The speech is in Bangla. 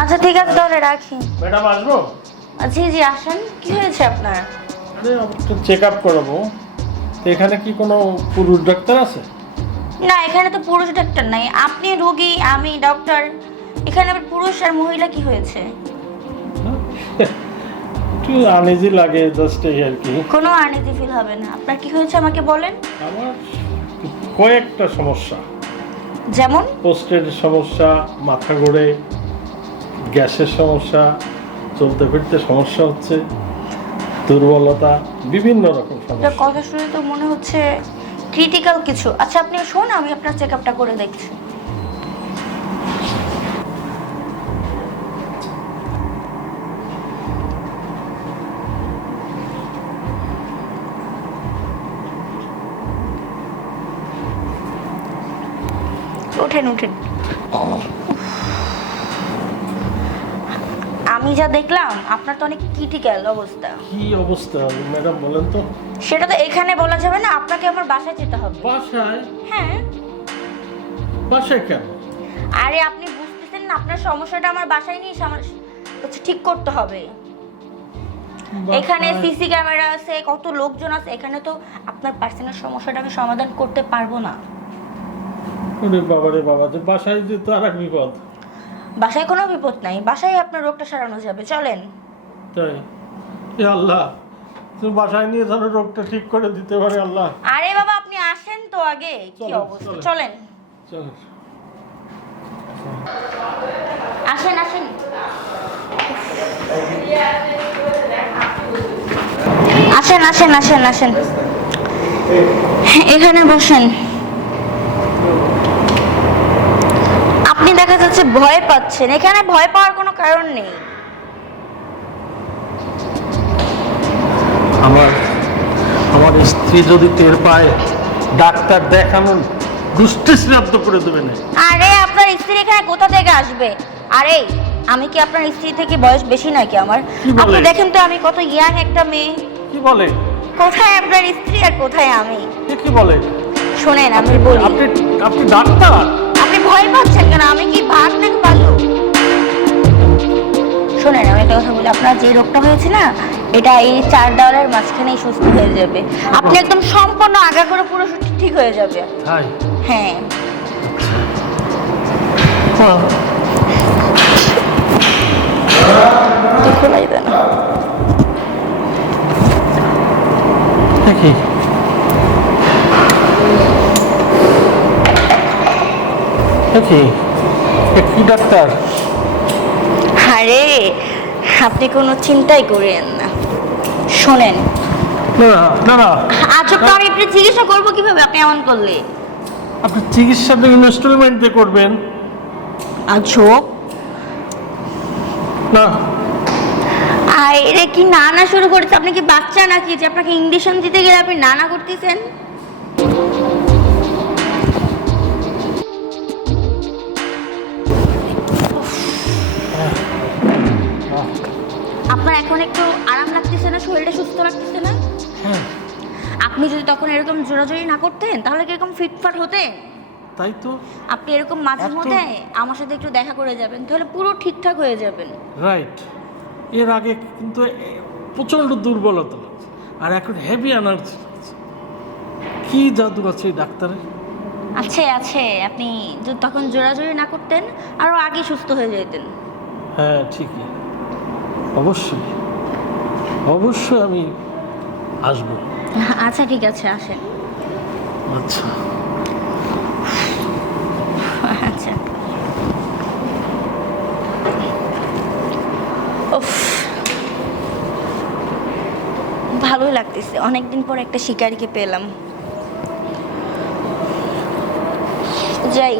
আচ্ছা ঠিক আছে তাহলে রাখি। ম্যাডাম আসবো? জি জি আসেন, কি হয়েছে আপনার? আরে একটু চেক আপ করাবো। তো এখানে কি কোনো পুরুষ ডাক্তার আছে? না এখানে তো পুরুষ ডাক্তার নাই, আপনি রোগী আমি ডক্টর। এখানে আবার পুরুষ আর মহিলা কি হয়েছে? একটু আনইজি লাগে জাস্ট এই আর কি। কোনো আনইজি ফিল হবে না। আপনার কি হয়েছে আমাকে বলেন। আমার কয়েকটা সমস্যা। যেমন? পোস্টের সমস্যা, মাথা ঘোরে, গ্যাসের সমস্যা, চলতে ফিরতে সমস্যা হচ্ছে, দুর্বলতা, বিভিন্ন রকম আপনার সমস্যা। কথা শুনে তো মনে হচ্ছে ক্রিটিক্যাল কিছু। আচ্ছা আপনি শোন, আমি আপনার চেক আপটা করে দেখছি। ওঠেন ওঠেন। আমি যা দেখলাম আপনার তো অনেক ক্রিটিক্যাল অবস্থা। কি অবস্থা ম্যাডাম বলেন তো? সেটা তো এখানে বলা যাবে না, আপনাকে আমার বাসায় যেতে হবে। বাসায়? হ্যাঁ। বাসায় কেন? আরে আপনি বুঝতেছেন না, আপনার সমস্যাটা আমার বাসায় নিয়ে হচ্ছে ঠিক করতে হবে। এখানে সিসি ক্যামেরা আছে, কত লোকজন আছে, এখানে তো আপনার পার্সোনাল সমস্যাটা আমি সমাধান করতে পারবো না। ওরে বাবা রে বাবা, যে বাসায় যে তো আর এক বিপদ। বাসায় কোনো বিপদ নাই, বাসায় আপনার রোগটা সারানো যাবে, চলেন। তাই? এ আল্লাহ, তুমি বাসায় নিয়ে ধরো রোগটা ঠিক করে দিতে পারে আল্লাহ। আরে বাবা আপনি আসেন তো আগে, কি অবস্থা, চলেন। চলো। আসেন আসেন। আসেন আসেন আসেন আসেন, এখানে বসেন। আপনি দেখা যাচ্ছে ভয় পাচ্ছেন, এখানে ভয় পাওয়ার কোনো কারণ নেই। আমার স্ত্রী যদি টের পায়, ডাক্তার দেখানো গুষ্টি শ্রাদ্ধ করে দেবে না। আরে আপনার স্ত্রী এখানে কোথা থেকে আসবে? আরে আমি কি আপনার স্ত্রী থেকে বয়স বেশি নাকি আমার? আপনি দেখেন তো আমি কত ইয়াং একটা মেয়ে। কি বলে? কোথায় আপনার স্ত্রী আর কোথায় আমি? কি বলে? শোনেন আমি বলি। আপনি ডাক্তার? আপনি ভয় পাচ্ছেন কেন? আমি কি ভাগ নাকি ভালো? শোনেন আমি একটা কথা বলি, আপনার যে রোগটা হয়েছে না, এটা এই 4 দেওয়ালের মাঝখানেই সুস্থ হয়ে যাবে। আপনি একদম সম্পূর্ণ আগা করে পুরো ঠিক হয়ে যাবে। তাই? হ্যাঁ। তো খোলাই দেন। দেখি। কি ডাক্তার? আরে আপনি কোনো চিন্তাই করেন না। শোনেন, না না, আচ্ছা তো আমি আপনি চিকিৎসা করবো কিভাবে আপনি এমন করলে? আপনি চিকিৎসাটা ইনস্টলমেন্ট দিয়ে করবেন। আচ্ছা না, আরে কি নানা শুরু করেছে? আপনি কি বাচ্চা নাকি যে আপনাকে ইঞ্জেকশন দিতে গেলে আপনি নানা করতেছেন? আপনার এখন একটু আরাম লাগতেছে না? শরীরটা সুস্থ লাগতেছে না? আপনি যদি তখন এরকম জোরাজোরি না করতেন তাহলে কি এরকম ফিটফাট হতেন? তাই তো। আপনি এরকম মাঝে মধ্যে আমার সাথে একটু দেখা করে যাবেন, তাহলে পুরো ঠিকঠাক হয়ে যাবেন। রাইট। এর আগে কিন্তু প্রচন্ড দুর্বলতা আর এখন হেভি এনার্জি। কি জাদু আছে এই ডাক্তারের? আছে আছে, আপনি যদি তখন জোরাজোরি না করতেন আরো আগে সুস্থ হয়ে যেতেন। হ্যাঁ ঠিকই, অবশ্যই অবশ্যই আমি আসবো। আচ্ছা ঠিক আছে আসেন। আচ্ছা আচ্ছা। উফ, ভালোই লাগতেছে, অনেকদিন পর একটা শিকারীকে পেলাম। যাই।